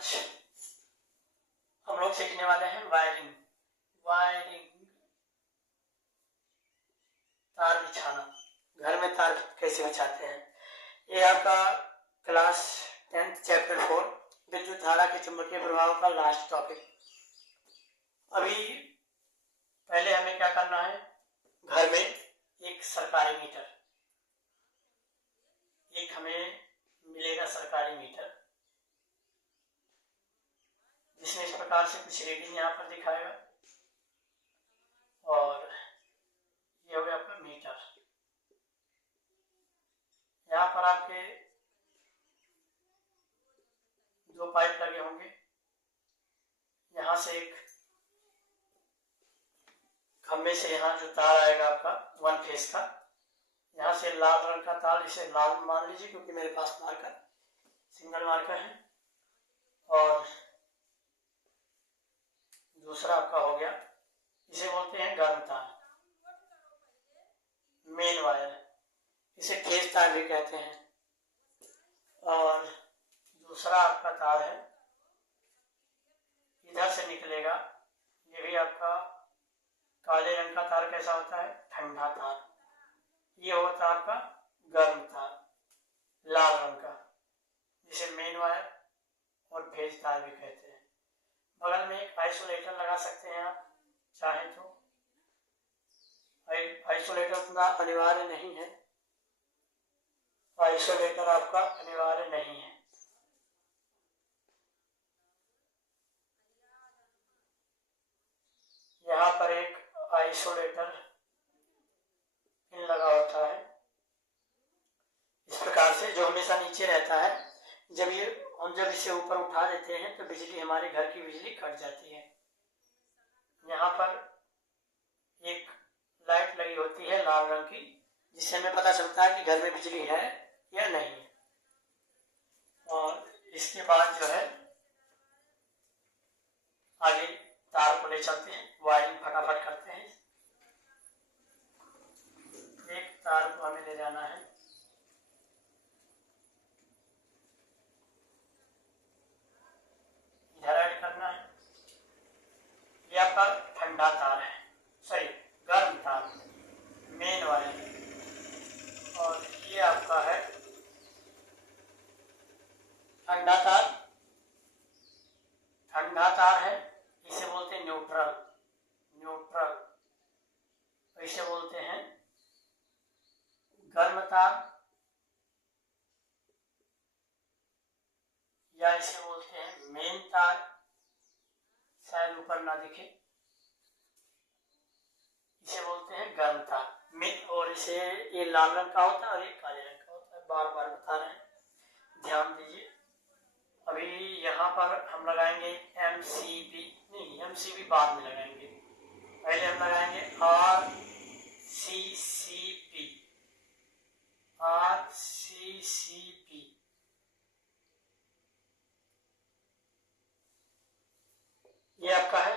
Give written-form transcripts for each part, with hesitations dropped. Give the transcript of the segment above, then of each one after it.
आज हम लोग सीखने वाले हैं वायरिंग। तार बिछाना, घर में तार कैसे बिछाते हैं। ये आपका क्लास 10 चैप्टर 4 विद्युत धारा के चुंबकीय प्रभाव का लास्ट टॉपिक। अभी पहले हमें क्या करना है, घर में एक सरकारी मीटर, एक हमें मिलेगा सरकारी मीटर जिसमें इस प्रकार से कुछ रीडिंग यहाँ पर दिखाएगा और ये हो गया आपका मीटर। यहाँ पर आपके दो पाइप लगे होंगे, यहाँ से एक खंभे से यहाँ जो तार आएगा आपका 1 फेस का, यहाँ से लाल रंग का तार, इसे लाल मान लीजिए क्योंकि मेरे पास मार्कर सिंगल मार्कर है। और दूसरा आपका हो गया, इसे बोलते हैं गर्म तार, मेन वायर, इसे केज तार भी कहते हैं। और दूसरा आपका तार है, इधर से निकलेगा, ये भी आपका काले रंग का तार कैसा होता है, ठंडा तार। ये होता है आपका गर्म तार, लाल रंग का, जिसे मेन वायर और फेज तार भी कहते हैं। बगल में एक आइसोलेटर लगा सकते हैं आप चाहें तो। आइसोलेटर उतना अनिवार्य नहीं है, आइसोलेटर आपका अनिवार्य नहीं है। यहाँ पर एक आइसोलेटर पिन लगा होता है इस प्रकार से, जो हमेशा नीचे रहता है। जब इसे ऊपर उठा देते हैं तो बिजली, हमारे घर की बिजली कट जाती है। यहाँ पर एक लाइट लगी होती है लाल रंग की, जिससे हमें पता चलता है कि घर में बिजली है या नहीं है। और इसके बाद जो है आगे तार को ले चलते हैं, वायरिंग फटाफट करते हैं। एक तार को हमें ले जाना है, इधर ऐड करना है। ये आपका ठंडा तार है, सॉरी गर्म तार, मेन वायर। और ये आपका है ठंडा तार। ठंडा तार है, इसे बोलते हैं न्यूट्रल, इसे बोलते हैं गर्म तार, या इसे बोलते हैं मेन तार, शायद ऊपर ना दिखे, इसे बोलते हैं गर्म तार। और इसे, ये लाल रंग का होता है और ये काले रंग का होता है, बार बार बता रहे हैं, ध्यान दीजिए। अभी यहाँ पर हम लगाएंगे MCB, नहीं MCB बाद में लगाएंगे, पहले हम लगाएंगे RCCP। ये आपका है,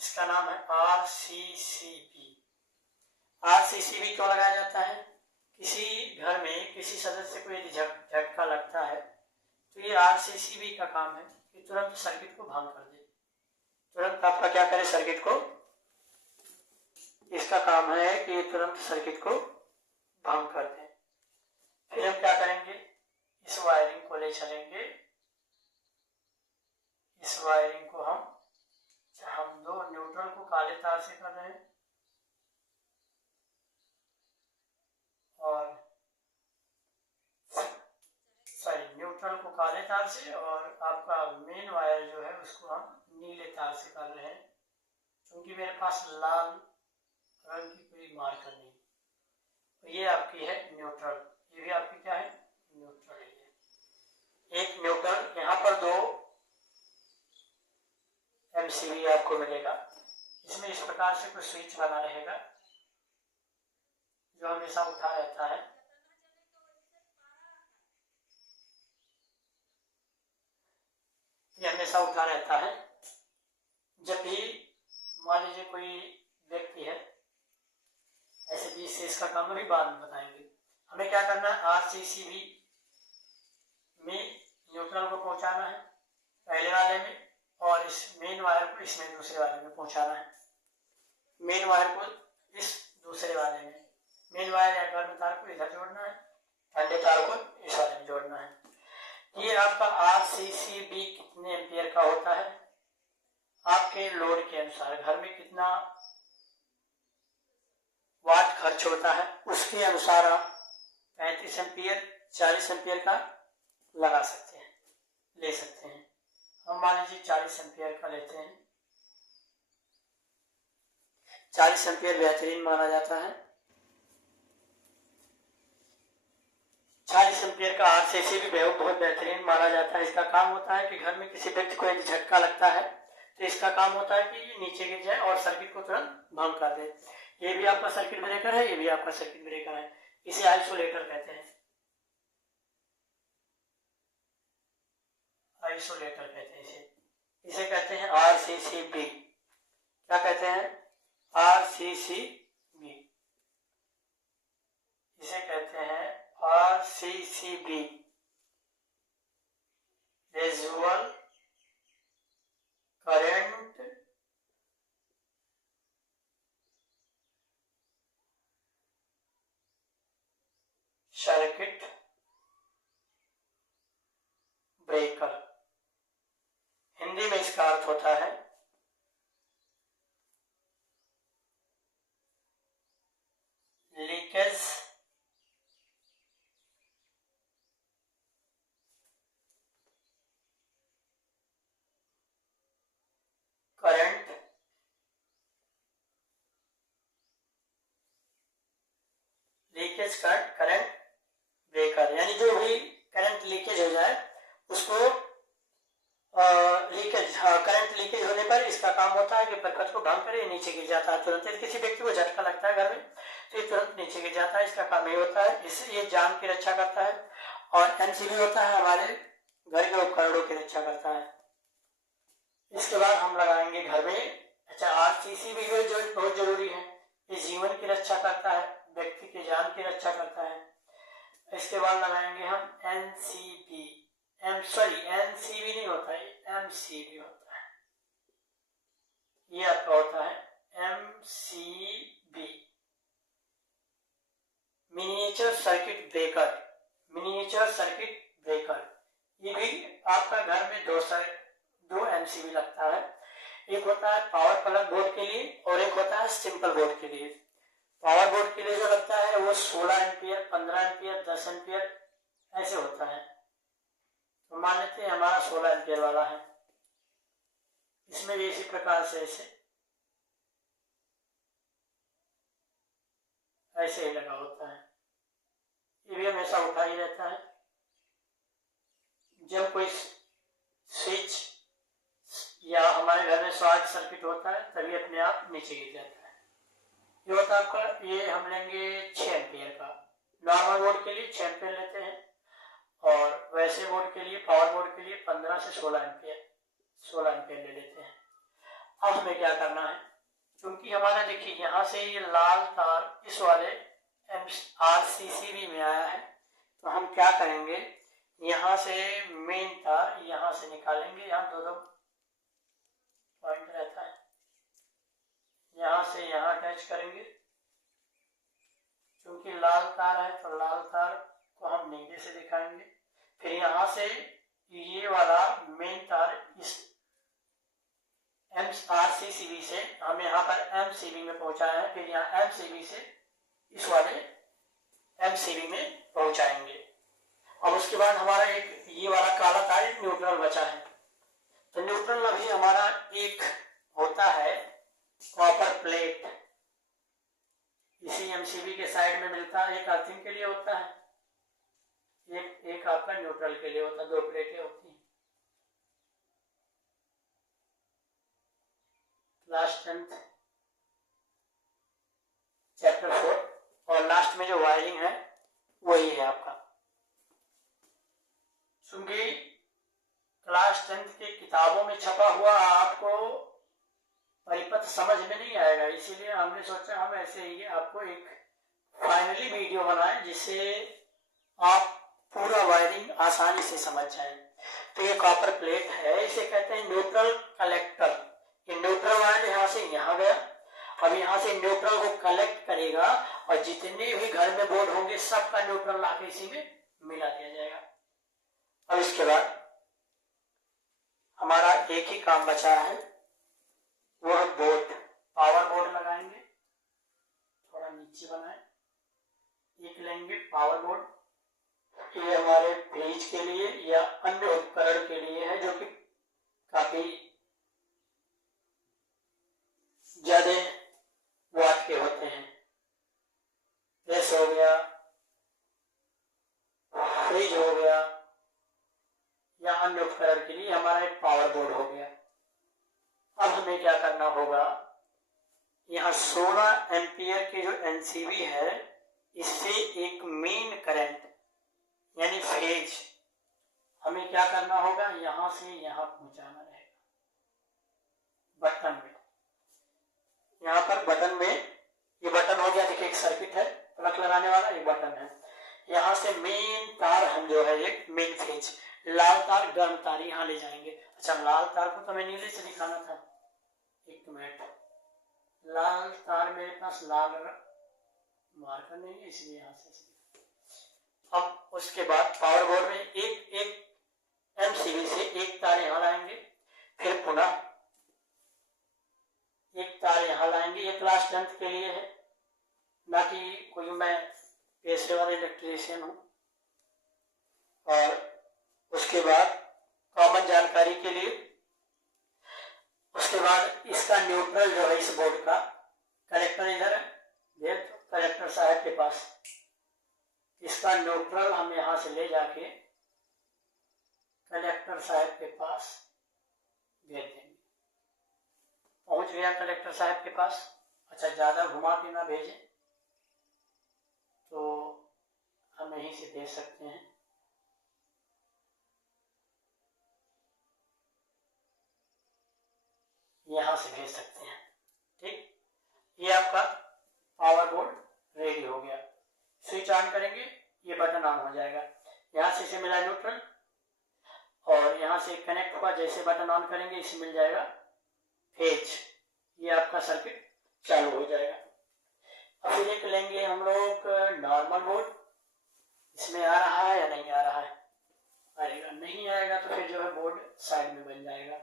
इसका नाम है RCCP। RCCP क्यों लगाया जाता है, किसी घर में किसी सदस्य को यदि झटका लगता है तो ये RCCP का काम है कि तुरंत सर्किट को भंग कर दे। तुरंत आपका क्या करे, सर्किट को, इसका काम है कि तुरंत सर्किट को भंग कर दे। फिर हम क्या करेंगे, इस वायरिंग को ले चलेंगे, इस वायरिंग को हम दो न्यूट्रल को काले तार से कर रहे हैं और न्यूट्रल को काले तार से, और आपका मेन वायर जो है उसको हम नीले तार से कर रहे हैं, क्योंकि मेरे पास लाल रंग की कोई मार्कर नहीं। तो ये आपकी है न्यूट्रल, ये भी आपकी क्या है, न्यूट्रल है। एक न्यूट्रल, यहाँ पर 2 MCB आपको मिलेगा। इसमें इस प्रकार से कुछ स्विच बना रहेगा जो हमेशा उठा रहता है। ये हमेशा उठा रहता है। जब भी मान लीजिए कोई व्यक्ति है, ऐसे भी से इसका काम भी बाद में बताएंगे। हमें क्या करना है, RCCB में न्यूट्रल को पहुंचाना है। पहले वाले को इसमें दूसरे वाले में पहुंचाना है, मेन वायर को इस दूसरे वाले में, मेन वायर या गर्म तार को इधर जोड़ना है, ठंडे तार को इस वाले में जोड़ना है। ये आपका RCCB कितने एम्पियर का होता है, आपके लोड के अनुसार घर में कितना वाट खर्च होता है उसके अनुसार आप 35 एम्पियर 40 एम्पियर का लगा सकते हैं, ले सकते हैं। हम मान लीजिए 40 एम्पियर का लेते हैं। 40 एम्पियर बेहतरीन माना जाता है। 40 एम्पियर का RCCB भी बहुत बेहतरीन माना जाता है। इसका काम होता है कि घर में किसी व्यक्ति को एक झटका लगता है तो इसका काम होता है कि ये नीचे गिर जाए और सर्किट को तुरंत भंग कर दे। ये भी आपका सर्किट ब्रेकर है, ये भी आपका सर्किट ब्रेकर है। इसे आइसोलेटर कहते हैं, आइसोलेटर कहते हैं इसे कहते हैं RCCB। क्या कहते हैं? RCCB। इसे कहते हैं RCCB, रेजुअल current circuit breaker. Hindi में इसका अर्थ होता है लीकेज करंट करंट ब्रेकर, यानी जो भी करंट लीकेज हो जाए उसको करंट लीकेज होने पर इसका काम होता है कि प्रकाश को भंग करे, नीचे गिर जाता है तुरंत। किसी व्यक्ति को झटका लगता है घर में तो ये तुरंत नीचे गिर जाता है, इसका काम ये होता है। इससे ये जान की रक्षा करता है। और MCB होता है हमारे घर के उपकरणों की रक्षा करता है। इसके बाद हम लगाएंगे घर में, अच्छा RCCB जो बहुत जरूरी है, ये जीवन की रक्षा करता है, व्यक्ति की जान की रक्षा करता है। इसके बाद लगाएंगे हम NCB नहीं होता है, MCB होता है। ये आपका होता है MCB, miniature circuit breaker. Miniature circuit breaker ये भी आपका घर में दो MCB लगता है। एक होता है पावर प्लग बोर्ड के लिए और एक होता है सिंपल बोर्ड के लिए। पावर बोर्ड के लिए जो लगता है वो 16 एम्पियर, 15 एम्पियर, 10 एम्पियर ऐसे होता है। तो मान लेते हैं हमारा 16 एम्पियर वाला है। इसमें भी इसी प्रकार से ऐसे ही लगा होता है। ये भी हमेशा उठा ही रहता है। जब कोई स्विच या हमारे घर में शॉर्ट सर्किट होता है तभी अपने आप नीचे गिर जाता है। ये होता है आपका, ये हम लेंगे 6 एम्पियर का। नॉर्मल बोर्ड के लिए 6 एम्पियर लेते हैं और वैसे बोर्ड के लिए, पावर बोर्ड के लिए 15 से 16 एम्पियर ले लेते हैं। अब हमें क्या करना है, क्योंकि हमारा देखिए यहाँ से ये लाल तार इस वाले RCCB में आया है, तो हम क्या करेंगे, यहाँ से मेन तार यहाँ से निकालेंगे। यहाँ दो पॉइंट रहता है, यहाँ से यहाँ अटैच करेंगे। क्योंकि लाल तार है तो लाल तार को हम नीचे से दिखाएंगे। फिर यहाँ से ये वाला मेन तार इस RCCB से हम यहाँ पर MCB में पहुंचाया है, फिर यहाँ MCB से इस वाले MCB में पहुंचाएंगे। अब उसके बाद हमारा एक ये वाला काला तार एक न्यूट्रल बचा है। तो न्यूट्रल अभी हमारा एक होता है कॉपर प्लेट, इसी MCB के साइड में मिलता है। एक अर्थिंग के लिए होता है, एक आपका न्यूट्रल के लिए होता है। 2 प्लेटें होती हैं। लास्ट 10th चैप्टर 4 और लास्ट में जो वायरिंग है वही है आपका। क्योंकि क्लास 10th की किताबों में छपा हुआ आपको परिपथ समझ में नहीं आएगा, इसीलिए हमने सोचा हम ऐसे ही आपको एक फाइनली वीडियो बनाएं जिससे आप पूरा वायरिंग आसानी से समझ जाएं। तो ये कॉपर प्लेट है, इसे कहते हैं न्यूट्रल कलेक्टर। कि न्यूट्रल वायर यहाँ से यहाँ गया, अब यहाँ से न्यूट्रल को कलेक्ट करेगा और जितने भी घर में बोर्ड होंगे सबका न्यूट्रल लाके इसी में मिला दिया जाएगा। अब इसके बाद हमारा एक ही काम बचा है, वो है बोर्ड, पावर बोर्ड लगाएंगे, थोड़ा नीचे बनाए, एक लेंगे पावर बोर्ड, ये हमारे फ्रिज के लिए या अन्य उपकरण के लिए है जो कि काफी ज्यादा वाट के होते हैं। प्रेस हो गया, फ्रिज हो गया या अन्य उपकरण के लिए हमारा एक पावर बोर्ड हो गया। अब हमें क्या करना होगा, यहाँ 16 एम्पियर की जो एनसीबी है इससे एक मेन करंट यानी फेज हमें क्या करना होगा, यहां से यहां पहुंचाना रहेगा बटन में। यहां पर बटन में, ये बटन हो गया, देखिए एक सर्किट है प्लग लगाने वाला, एक बटन है, यहां से मेन तार हम जो है एक मेन फेज, लाल तार गर्म तार यहां ले जाएंगे। अच्छा, लाल तार को तो मैं नीले से दिखाना था, एक मिनट, लाल तार मेरे पास लाल मार्कर नहीं है इसलिए यहां से। अब उसके बाद पावर बोर्ड में एक एक एमसीबी से एक तार यहां लाएंगे, फिर पुनः एक तार यहां लाएंगे, ये क्लास 10th के लिए है, ना कि कोई मैं पेशेवर इलेक्ट्रीशियन हूं। और उसके बाद कॉमन जानकारी के लिए, उसके बाद इसका न्यूट्रल जो है इस बोर्ड का, कलेक्टर इधर है, ये कलेक्टर साहब के पास, इसका न्यूट्रल हम यहां से ले जाके कलेक्टर साहब के पास भेज देंगे। पहुंच गया कलेक्टर साहब के पास। अच्छा, ज्यादा घुमा के ना भेजें तो हम यहीं से भेज सकते हैं। यहां से भेज सकते हैं, ठीक। ये आपका पावर बोर्ड रेडी हो गया। स्विच ऑन करेंगे, ये बटन ऑन हो जाएगा, यहां से इसे मिला न्यूट्रल और यहां से कनेक्ट हुआ, जैसे बटन ऑन करेंगे इसे मिल जाएगा फेज, ये आपका सर्किट चालू हो जाएगा। अब फिर एक लेंगे हम लोग नॉर्मल बोर्ड, इसमें आ रहा है या नहीं आ रहा है, आएगा, नहीं आएगा तो फिर जो है बोर्ड साइड में बन जाएगा।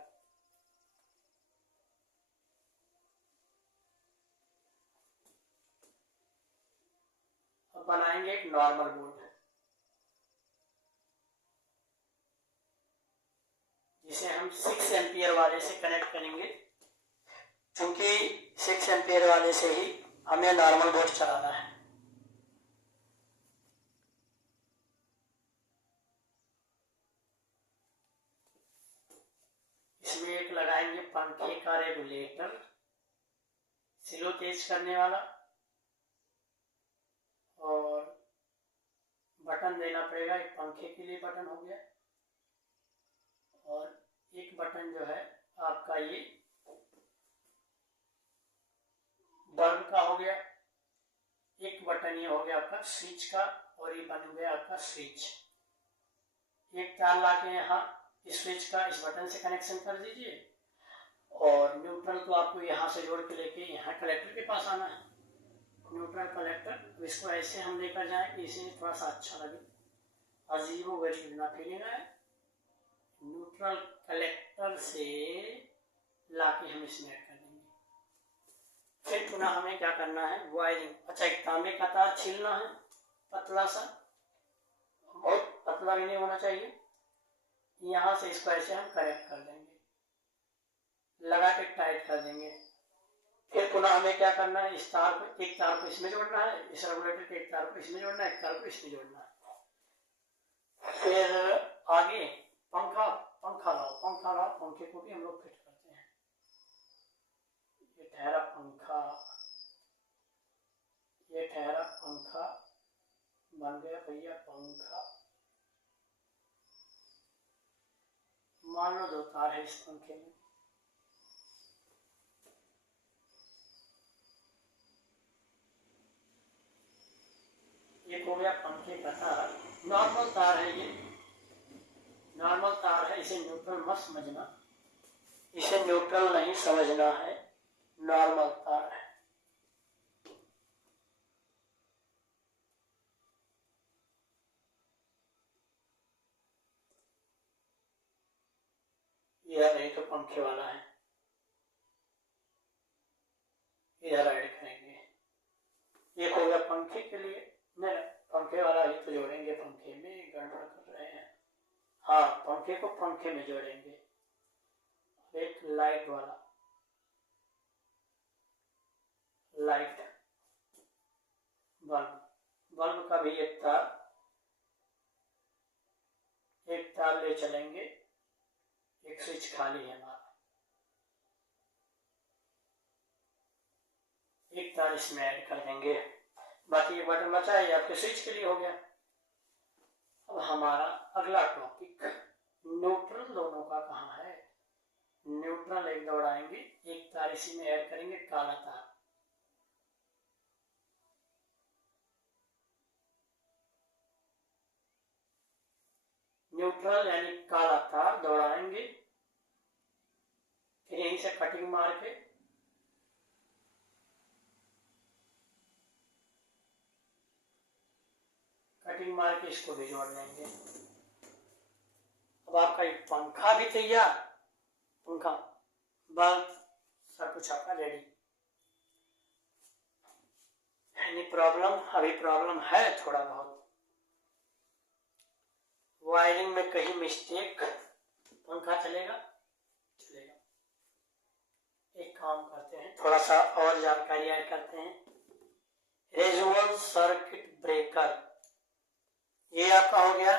अब बनाएंगे एक नॉर्मल बोर्ड जिसे हम 6 एम्पियर वाले से कनेक्ट करेंगे, क्योंकि 6 एम्पियर वाले से ही हमें नॉर्मल बोर्ड चलाना है। इसमें एक लगाएंगे पंखे का रेगुलेटर, स्लो तेज करने वाला, और बटन देना पड़ेगा, एक पंखे के लिए बटन हो गया और एक बटन जो है आपका ये बल्ब का हो गया, एक बटन ये हो गया आपका स्विच का और ये बन गया आपका स्विच। एक तार लाके यहाँ इस स्विच का इस बटन से कनेक्शन कर दीजिए और न्यूट्रल को आपको यहाँ से जोड़ के लेके यहाँ कलेक्टर के पास आना है, न्यूट्रल कलेक्टर। इसको ऐसे हम लेकर जाएं कि इसे थोड़ा सा अच्छा लगे, अजीबो गरीब ना फीलिंग आए। न्यूट्रल कलेक्टर से लाके हम इसमें ऐड कर देंगे। फिर पुनः हमें क्या करना है, वायरिंग। अच्छा, एक तांबे का तार छीलना है, पतला सा, बहुत पतला भी नहीं होना चाहिए, यहाँ से इसको ऐसे हम कनेक्ट कर देंगे, लगा के टाइट कर देंगे। फिर पुनः हमें क्या करना है, इस तार को, एक तार को इसमें जोड़ना है, इस रेगुलेटर के एक तार को इसमें जोड़ना है, एक तार को इसमें जोड़ना है। फिर आगे पंखा लाओ, पंखे को भी हम लोग फिट करते हैं। ये ठहरा पंखा बन गया भैया, पंखा मान लो 2 तार है इस पंखे में। एक हो गया पंखे का तार, नॉर्मल तार है, ये नॉर्मल तार है, इसे न्यूट्रल मत समझना, इसे न्यूट्रल नहीं समझना है, नॉर्मल तार है। यह नहीं तो पंखे वाला है, इधर ऐड करेंगे। ये हो गया पंखे के लिए, नहीं पंखे वाला ही तो जोड़ेंगे, पंखे में गड़बड़ कर रहे हैं। हाँ, पंखे को पंखे में जोड़ेंगे। एक लाइट वाला, लाइट बल्ब, बल्ब का भी एक तार ले चलेंगे। एक स्विच खाली है हमारा, एक तार इसमें ऐड कर देंगे। बाकी ये बटन बचा है, ये आपके स्विच के लिए हो गया। अब हमारा अगला टॉपिक, न्यूट्रल दोनों का कहाँ है। न्यूट्रल एक दौड़ाएंगे, एक तार इसी में ऐड करेंगे, काला तार। न्यूट्रल यानी काला तार दौड़ाएंगे, फिर यहीं से कटिंग मार के इसको भी जोड़ लेंगे। अब आपका एक पंखा भी तैयार, पंखा बल्ब सब कुछ आपका रेडी। Any problem? अभी प्रॉब्लम है थोड़ा बहुत, वायरिंग में कहीं मिस्टेक। पंखा चलेगा? चलेगा। एक काम करते हैं, थोड़ा सा और जानकारी ऐड करते हैं। रेजोनेंस सर्किट ब्रेकर, ये आपका हो गया